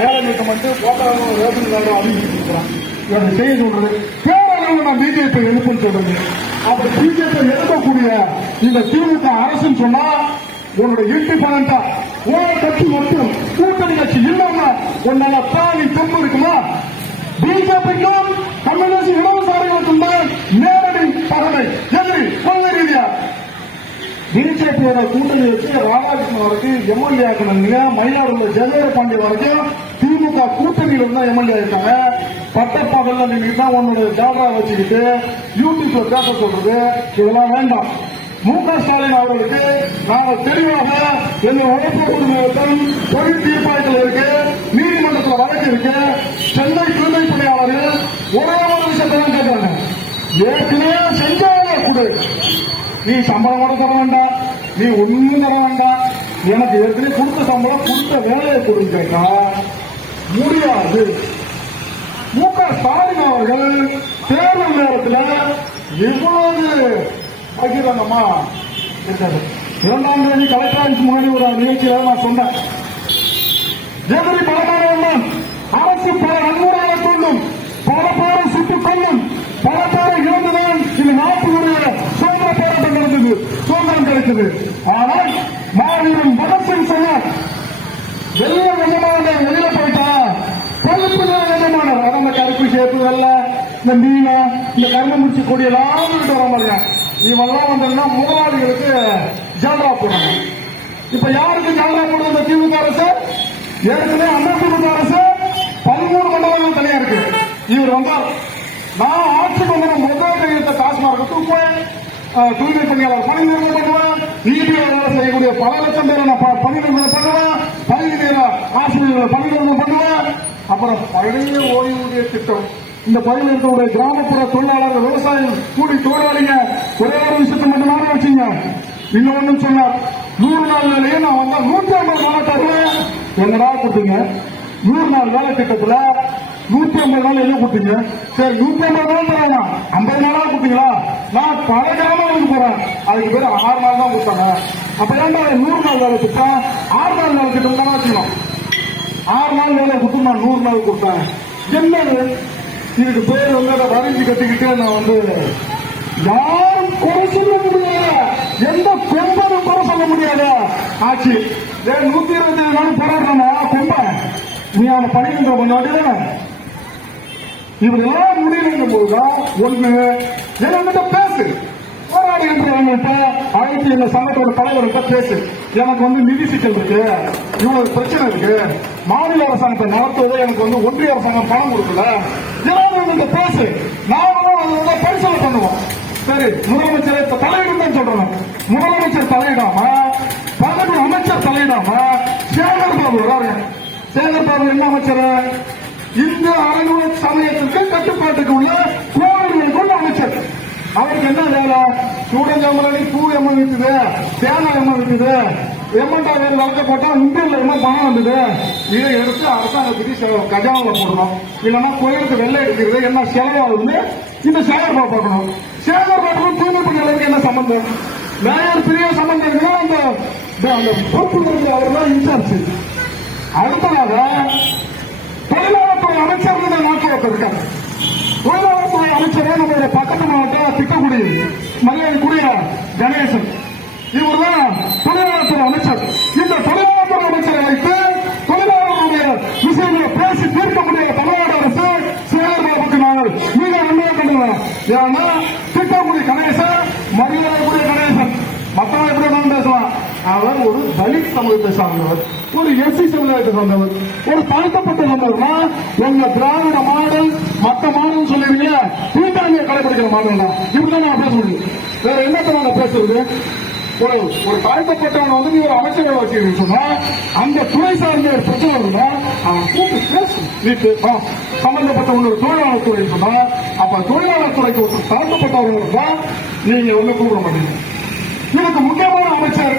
வேலை நீக்கம் வந்து போட்டாலும் ரேஷன் கார்டு அறிவிச்சுட்டு இருக்கிறான். இவனை செய்ய சொல்றது கேரளாவில் நான் பிஜேபி எழுப்புன்னு சொல்றது. அப்ப பிஜேபி எழுப்பக்கூடிய இந்த திமுக அரசுன்னு சொன்னா உன்னுடைய இண்டிபெண்டா ஒரு கட்சி மட்டும் கூட்டணி கட்சி இல்லைன்னா உன்னால பாதி தெம்பு இருக்குமா? பிஜேபிக்கும் கம்யூனிஸ்ட் இடதுசாரிகளுக்கும் தான் நேரடி பகமை எதிரி கொள்கை ரீதியா. பிஜேபியோட கூட்டணி வச்சு ராதாகிருஷ்ணன் வரைக்கும் எம்எல்ஏ ஆக்கணுங்க. மயிலாடுதுறை ஜெயலலிதா பாண்டிய வரைக்கும் திமுக கூட்டணியில இருந்தா எம்எல்ஏ ஆயிருக்காங்க. பட்டப்பகல்ல நீங்க தான் உன்னுடைய ஜாபரா வச்சுக்கிட்டு யூடியூப்ல பேச சொல்றது இதெல்லாம் வேண்டாம். மு.க. ஸ்டாலின் அவர்களுக்கு நாங்கள் தெளிவாக எங்க உழைப்பு குழுமத்தில் தொழில் தீர்ப்பாயத்தில் இருக்கு, நீதிமன்றத்தில் வழக்கு இருக்கு. சென்னை தூய்மை பணியாளர்கள் ஒரே ஒரு விஷயத்தை தான் கேட்கிறாங்க, ஏற்கனவே செஞ்சாலே கொடு, நீ சம்பளம் கூட தர வேண்டாம், நீ ஒன்னும் தர வேண்டாம், எனக்கு ஏற்கனவே கொடுத்த சம்பளம் கொடுத்த வேலையை கொடுன்னு கேட்டா முடியாது. மு.க. ஸ்டாலின் அவர்கள் தேர்தல் நேரத்தில் இவ்வளவு ஆகிடுறாங்கம்மா இருக்காது. 2ஆம் தேதி கலெக்டர் ஆஃபீஸ் முன்னாடி ஒரு நிகழ்ச்சியில நான் சொன்னேன், எதிரி பலமானவன் அரசு பல வன்முறைகளை கொண்டும் பல பேரை சுட்டுக் கொள்ளும், பல பேரை இழந்துதான் இது நாட்டுடைய சுதந்திர போராட்டம் நடந்தது, சுதந்திரம் கிடைத்தது. ஆனால் மாநிலம் வளர்ச்சி சொன்னார், வெள்ள எஜமான வெளியில போயிட்டா கொழுப்பு எஜமானர் அந்த கருப்பு சேர்ப்பு வெள்ள இந்த மீன இந்த கருணை முடிச்சு கொடியெல்லாம் வர மாதிரி இவெல்லாம் வந்தா முதலாளிகளுக்கு ஜாலரா போடுறாங்க. இப்ப யாருக்கு ஜாலரா போடுறது? இந்த திமுக அரசு. ஏற்கனவே அதிமுக அரசு 13 மண்டலங்கள் தனியா இருக்கு. இவர் வந்தார், நான் ஆட்சிக்கு வந்து முதல் கையெழுத்த டாஸ்மார்க் தூய்மை பணியாளர் பணி நிறுவனம் பண்ணுவேன், நீதியாளர் செய்யக்கூடிய பல லட்சம் பேரை நான் பணி நிறுவனம் பண்ணுவேன், பதவி நேர ஆசிரியர்களை பணி நிறுவனம் பண்ணுவேன். அப்புறம் பழைய ஓய்வூதிய திட்டம், இந்த பகுதியில் இருக்கக்கூடிய கிராமப்புற தொழிலாளர்கள் விவசாயம் கூடி தொழிலாளிங்க ஒரே ஒரு விஷயத்தை மட்டும் நானே வச்சுங்க. இன்னொன்னு சொன்னார், 100 நாள் வேலையை நான் வந்தா 150 நாள் தருவேன். என்னடா கொடுத்தீங்க? 100 நாள் வேலை திட்டத்துல 150 நாள் என்ன கொடுத்தீங்க? சரி 150 நாள் தரலாம், 50 நாளா கொடுத்தீங்களா? நான் பல கிராமங்களுக்கு போறேன், அதுக்கு பேர் 6 நாள் தான் கொடுத்தாங்க. அப்ப ஏன்டா 100 நாள் வேலை திட்டம் 6 நாள் வேலை திட்டம் தான் வச்சுக்கணும். 6 நாள் வேலை கொடுத்து நான் 100 நாள் கொடுத்தேன். என்னது இதுக்கு பேர் வந்து அதை வரைஞ்சு கட்டிக்கிட்டு நான் வந்து யாரும் குறை சொல்ல முடியாது, எந்த கொம்பனும் குறை சொல்ல முடியாது. ஆட்சி 127 நாள் போராடுறானா கொம்ப, நீ அவனை பணிகின்ற முன்னாடி இவரெல்லாம் முடியலங்கும் போதுதான் ஒண்ணு என்ன பேசு, போராடி என்றவங்கள்ட்ட அழைத்து எங்க சங்கத்தோட தலைவர்கிட்ட பேசு, எனக்கு வந்து நிதி சிக்கல் இருக்கு, இவ்வளவு பிரச்சனை இருக்கு, மாநில அரசாங்கத்தை நடத்துவதை எனக்கு வந்து ஒன்றிய அரசாங்கம் பணம் கொடுக்கல, ஏதாவது பேசு, நானும் பரிசீலனை பண்ணுவோம். சரி முதலமைச்சர் தலையிடும் சொல்றேன், முதலமைச்சர் தலையிடாம பதவி அமைச்சர் தலையிடாம சேகர் பாபு வராங்க. சேகர் பாபு என்ன அமைச்சர்? இந்து அறநிலை சமயத்திற்கு கட்டுப்பாட்டுக்கு உள்ள கோவில்களுக்கு உள்ள அமைச்சர். அவருக்கு என்ன வேலை? சூடஞ்சம்பரணி பூ எம்மன் விற்குது, தேங்காய் எம்மன் விற்குது, எம்மன்டா வேலை வளர்க்கப்பட்டா மும்பையில் என்ன பணம் வந்தது, இதை எடுத்து அரசாங்கத்துக்கு கஜாவில் போடணும், இல்லைன்னா கோயிலுக்கு வெள்ளை எடுக்கிறது என்ன செலவாகுதுன்னு இந்த சேகர் பாபு பார்க்கணும். சேகர் பாபுக்கும் தூய்மை பணியாளருக்கு என்ன சம்பந்தம்? மேயர் பெரிய சம்பந்தம் இருக்குன்னா அந்த பொறுப்பு அவர் தான் இன்சார்ஜ். அடுத்ததாக தொழிலாளர்துறை அமைச்சர் நாட்டு இருக்காங்க. தொழிலாளர்துறை அமைச்சரே நம்மளுடைய பக்கத்து மாவட்ட திட்டக்குடி மரியாதைக்குரிய கணேசன், இவர் தான் தொழிலாளர்துறை அமைச்சர். இந்த தொழிலாளர்துறை அமைச்சரை வைத்து தொழிலாளர்களுடைய விஷயங்களை பேசி தீர்க்கக்கூடிய தமிழ்நாடு அரசு சேகர் பாபுக்கு நாங்கள் மிக நன்மையாக கொண்டுள்ளோம். ஏன்னா திட்டக்குடி கணேசன் மரியாதைக்குரிய கணேசன், மற்றவங்க எப்படி தான் பேசலாம், அவர் ஒரு தலித் சமூகத்தை சார்ந்தவர், ஒரு எஸ்சி சமுதாயத்தை சார்ந்தவர், ஒரு தாழ்த்தப்பட்ட நம்பர்னா உங்க திராவிட மாடல் மற்ற மாடல் சொல்லுவீங்க, தீண்டாமையை கடைபிடிக்கிற மாடல் தான். இப்படிதான் நான் பேச முடியும், வேற என்னத்த நான் பேசுறது? ஒரு தாழ்த்தப்பட்டவனை வந்து நீ ஒரு அமைச்சர்களை வச்சிருக்கீங்க சொன்னா அந்த துறை சார்ந்த ஒரு பிரச்சனை இருந்தா அவன் கூட்டு பேசு, நீ பேசும் சம்பந்தப்பட்ட ஒரு தொழிலாளர் துறை சொன்னா அப்ப தொழிலாளர் துறைக்கு ஒரு தாழ்த்தப்பட்டவர்கள் இருந்தா நீங்க வந்து கூப்பிட மாட்டீங்க. இதுக்கு முக்கியமான அமைச்சர்